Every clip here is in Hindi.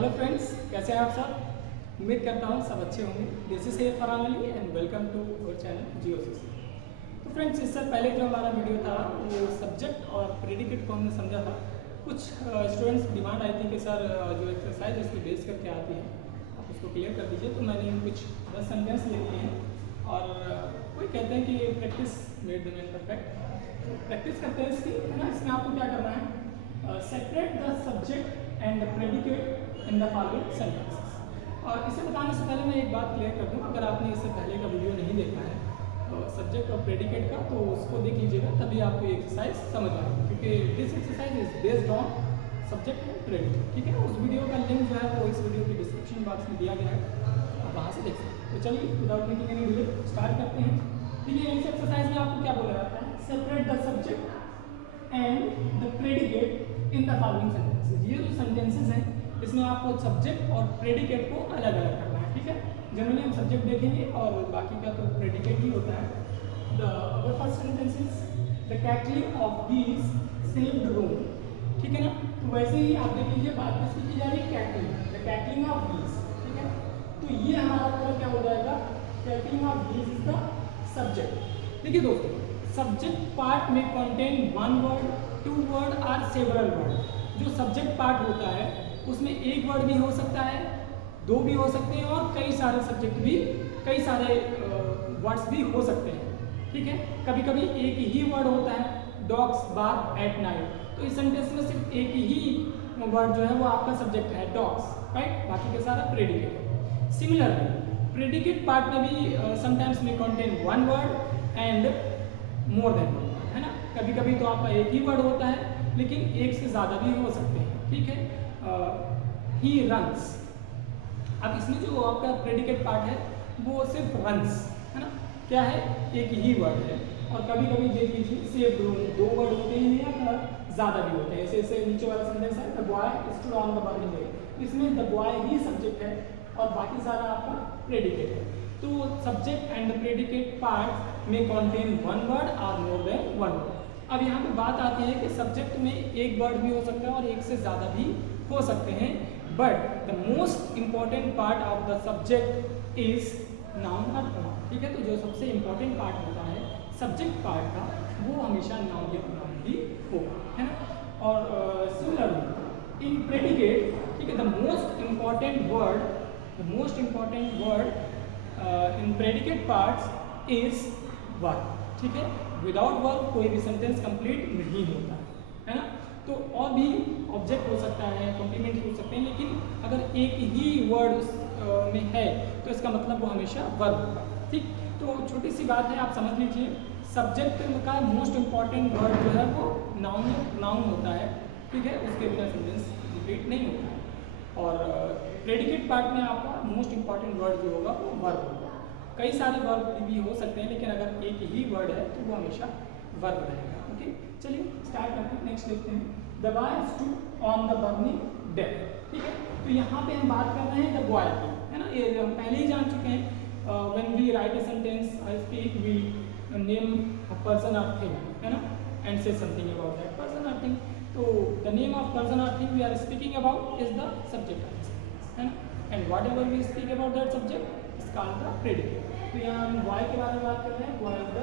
हेलो फ्रेंड्स, कैसे हैं आप सब। उम्मीद करता हूँ सब अच्छे होंगे। This is Syed Farhan Ali and welcome to our channel Geosis. तो फ्रेंड्स, इससे पहले जो हमारा वीडियो था वो सब्जेक्ट और प्रेडिकेट को हमने समझा था। कुछ स्टूडेंट्स डिमांड आई थी कि सर जो एक्सरसाइज इसकी बेस करके आती है आप उसको क्लियर कर दीजिए। तो मैंने कुछ 10 सेंटेंस ले लिए हैं और कोई कहते हैं कि practice made the man perfect. Practice करते हैं इसकी, है ना। इसमें आपको क्या करना है, separate the subject and the predicate in the following sentences. और इसे बताने से पहले मैं एक बात क्लियर कर दूं, अगर आपने इससे पहले का वीडियो नहीं देखा है सब्जेक्ट और प्रेडिकेट का, तो उसको देख लीजिएगा, तभी आपको ये एक्सरसाइज समझ आएगी। क्योंकि this exercise is based on subject and predicate, ठीक है। उस वीडियो का लिंक जो है वो इस वीडियो के डिस्क्रिप्शन बॉक्स में दिया गया है, आप वहाँ से देख सकते हैं। तो चलिए without making any delay start करते हैं। ठीक है, इस एक्सरसाइज में आपको क्या बोला जाता है, separate the subject and the predicate in the following sentences. ये जो सेंटेंसेस हैं इसमें आपको सब्जेक्ट और प्रेडिकेट को अलग अलग करना है, ठीक है। जनरली हम सब्जेक्ट देखेंगे और बाकी का तो प्रेडिकेट ही होता है। The first sentence is the cackling of geese saved Rome, ठीक है ना। तो वैसे ही आप देख लीजिए, बात किसकी की जा रही है, कैटलिंग, द कैटलिंग ऑफ बीज, ठीक है। तो ये हमारा पूरा क्या हो जाएगा, कैटलिंग ऑफ बीज इज द सब्जेक्ट। देखिए दोस्तों, सब्जेक्ट पार्ट में contain one word, two word और सेवरल वर्ड। जो सब्जेक्ट पार्ट होता है उसमें एक वर्ड भी हो सकता है, दो भी हो सकते हैं और कई सारे सब्जेक्ट भी, कई सारे वर्ड्स भी हो सकते हैं, ठीक है। कभी कभी एक ही वर्ड होता है, डॉग्स बार्क एट नाइट, तो इस सेंटेंस में सिर्फ एक ही वर्ड जो है वो आपका सब्जेक्ट है, डॉग्स, राइट। बाकी का सारा प्रेडिकेट है। सिमिलरली प्रेडिकेट पार्ट में भी समटाइम्स में contain one word and more than one, है ना। कभी कभी तो आपका एक ही वर्ड होता है लेकिन एक से ज़्यादा भी हो सकते हैं, ठीक है। ही रन्स, अब इसमें जो आपका प्रेडिकेट पार्ट है वो सिर्फ रन्स, है ना, क्या है, एक ही वर्ड है। और कभी कभी देख लीजिए सेव्ड रूम, दो वर्ड होते हैं या ज़्यादा भी होते हैं। ऐसे नीचे वाला सेंटेंस है, the boy stood on the burning day, इसमें द बॉय ही सब्जेक्ट है और बाकी सारा आपका प्रेडिकेट है। तो subject and the predicate part में कंटेन वन वर्ड और मोर देन वन वर्ड। अब यहाँ पे बात आती है कि सब्जेक्ट में एक वर्ड भी हो सकता है और एक से ज़्यादा भी हो सकते हैं, but the most important part of the subject is noun और प्रोनाउन, ठीक है। तो जो सबसे इंपॉर्टेंट पार्ट होता है सब्जेक्ट पार्ट का वो हमेशा नाउन या प्रोनाउन ही होगा, है ना। और सिमिलरली इन प्रेडिकेट, ठीक है, the most important word in predicate parts is verb, ठीक है। विदाउट वर्ब कोई भी सेंटेंस कंप्लीट नहीं होता है ना। तो और भी ऑब्जेक्ट हो सकता है, कॉम्प्लीमेंट हो सकते हैं, लेकिन अगर एक ही वर्ड में है तो इसका मतलब वो हमेशा वर्ब होगा, ठीक। तो छोटी सी बात है, आप समझ लीजिए, सब्जेक्ट का मोस्ट इंपॉर्टेंट वर्ड जो है वो नाउन होता है, ठीक है, उसके बिना सेंटेंस कंप्लीट नहीं होता है। और प्रेडिकेट पार्ट में आपका मोस्ट इंपॉर्टेंट वर्ड जो होगा वो वर्ब होगा। कई सारे वर्ब भी हो सकते हैं लेकिन अगर एक ही वर्ड है तो वो हमेशा वर्ब रहेगा, ओके। चलिए स्टार्ट करते हैं, नेक्स्ट देखते हैं। The boy stood on the burning deck, ठीक है। तो यहाँ पे हम बात कर रहे हैं द बॉय की, है ना। ये हम पहले ही जान चुके हैं, when we write a sentence I speak we name a person or thing, है ना, and say something about that person or thing. तो the name of person or thing we are speaking about is the subject of the sentence, है ना। And whatever we speak about that subject is called the predicate. तो यहाँ हम बॉय के बारे में बात कर रहे हैं, बॉय इज द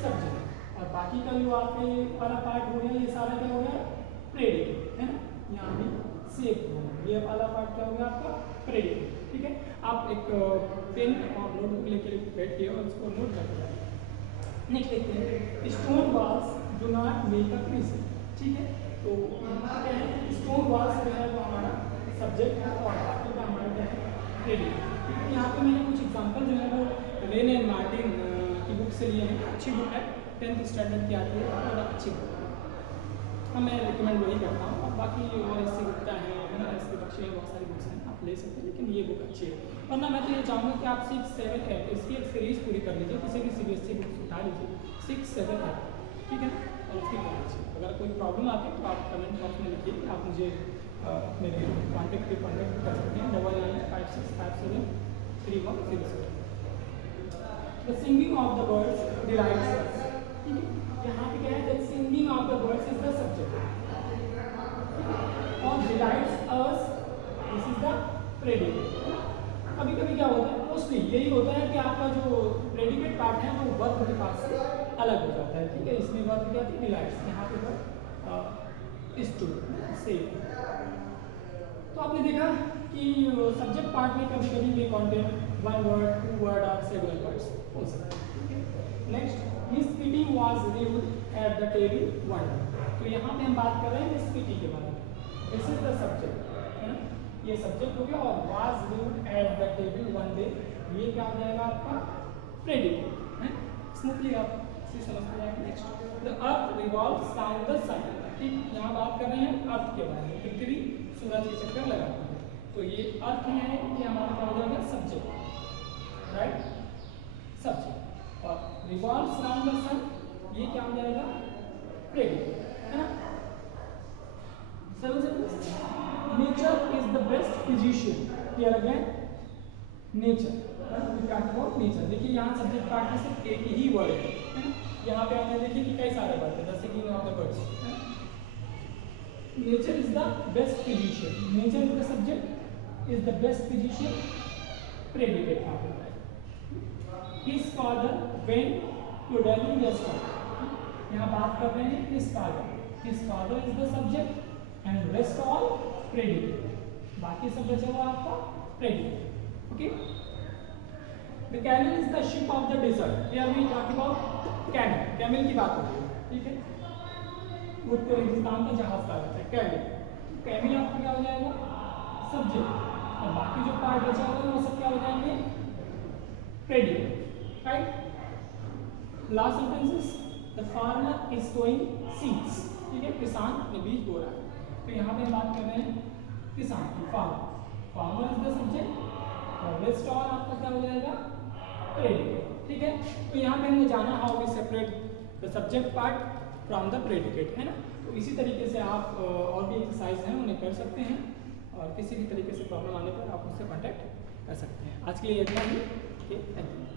सब्जेक्ट, और बाकी का जो आपके वाला पार्ट हो गया ये सारा क्या हो गया, प्रेडिकेट, है ना। यहाँ भी सेव हो गया, ये वाला पार्ट क्या हो गया आपका, प्रेडिकेट, ठीक है। आप एक पेन और नोटबुक लेके बैठिए और उसको नोट करते जाइए। नेक्स्ट देखते हैं, stone walls do not make a prison, ठीक है। तो क्या है, स्टोन वॉल्स जो है वो हमारा सब्जेक्ट है और बाकी का हमारा क्या है, प्रेडिकेट। यहाँ पे मैंने कुछ एग्जांपल जो है वो रेन एंड मार्टिन की बुक से लिए हैं, अच्छी बुक है, 10th स्टैंडर्ड की आती है और अच्छी बुक है। हाँ, मैं रिकमेंड वही करता हूँ। और बाकी और इससे गुप्ता है ना, इसके बच्चे बहुत सारी बुक्स हैं, आप ले सकते हैं, लेकिन ये बुक अच्छी है। वरना मैं तो ये चाहूँगा कि आप 6, 7, 8 इसकी एक सीरीज़ पूरी कर लीजिए, किसी भी CBSE बुक्स उठा लीजिए, 6, 7, 8, ठीक है ना, और उसकी कर लीजिए। अगर कोई प्रॉब्लम आती है तो आप कमेंट बॉक्स में लिखिए, आप मुझे मेरे कॉन्टेक्ट पे कॉन्टेक्ट कर सकते हैं, 9956573107। The singing of the birds delights us, ठीक है। यहाँ पे क्या है, the singing of the birds is the subject, और delights us this is the predicate. कभी कभी क्या होता है, मोस्टली यही होता है कि आपका जो प्रेडिकेट पार्ट है वो वर्ब के पार्ट से अलग हो जाता है, ठीक है। इसमें वर्ब क्या थी, डिलाइट्स, यहाँ पे वर्ब इज टू से। तो आपने देखा कि सब्जेक्ट पार्ट में कभी कभी भी content one word, two word और सेवरल वर्ड्स हो सकते हैं, ठीक है। Next, his PT was rived at the table one. तो यहाँ पे हम बात कर रहे हैं हिज पीटी के बारे में। दिस इज द सब्जेक्ट, है ना, ये सब्जेक्ट हो गया। और was rived at the table one day, ये क्या हो जाएगा आपका प्रेडिकेट, है। स्मूथली आप इसे समझते जाएंगे। Next, the earth revolves round the sun. ठीक, यहाँ बात कर रहे हैं अर्थ के बारे में, पृथ्वी सूरज के चक्कर लगाती है। तो ये अर्थ है, ये हमारा क्या हो जाएगा, सब्जेक्ट, राइट, सब्जेक्ट। और रिवॉल्व्स राउंड द सन, ये क्या हो जाएगा, प्रेडिकेट, है ना। Nature is the best physician. Clear again, nature, nature. देखिए यहाँ सब्जेक्ट पार्ट में सिर्फ एक ही वर्ड है ना। यहाँ पे आपने देखिए कि कई सारे वर्ड है, जैसे कि of the words. Nature is the best physician, nature is the subject, is the best physician, predicate आप होता है। His father went to Delhi restaurant, यहाँ बात कर रहे हैं his father is the subject and rest all predicate. बाकी सब बचा हुआ आपका predicate, okay. The camel is the ship of the desert. Here we talk about camel, camel की बात हो रही है, ठीक है। ऊँट के रेगिस्तान का जहाज का है कैमल। कैमल आपका क्या हो जाएगा, सब्जेक्ट। और बाकी जो पार्ट बचा हुआ है वो सब क्या हो जाएंगे, predicate, right. Last sentences, the farmer is sowing seeds, ठीक है, किसान अपने बीज बो रहा है। तो यहाँ पे बात कर रहे हैं किसान की, फार्मर इज द सब्जेक्ट और रेस्ट ऑल आपका क्या हो जाएगा, प्रेडिकेट, ठीक है। तो यहाँ पे हमने जाना how we separate the subject part from the predicate, है ना। तो इसी तरीके से आप और भी एक्सरसाइज हैं उन्हें कर सकते हैं, और किसी भी तरीके से प्रॉब्लम आने पर आप मुझसे कॉन्टैक्ट कर सकते हैं। आज के लिए इतना ही, ओके, थैंक यू।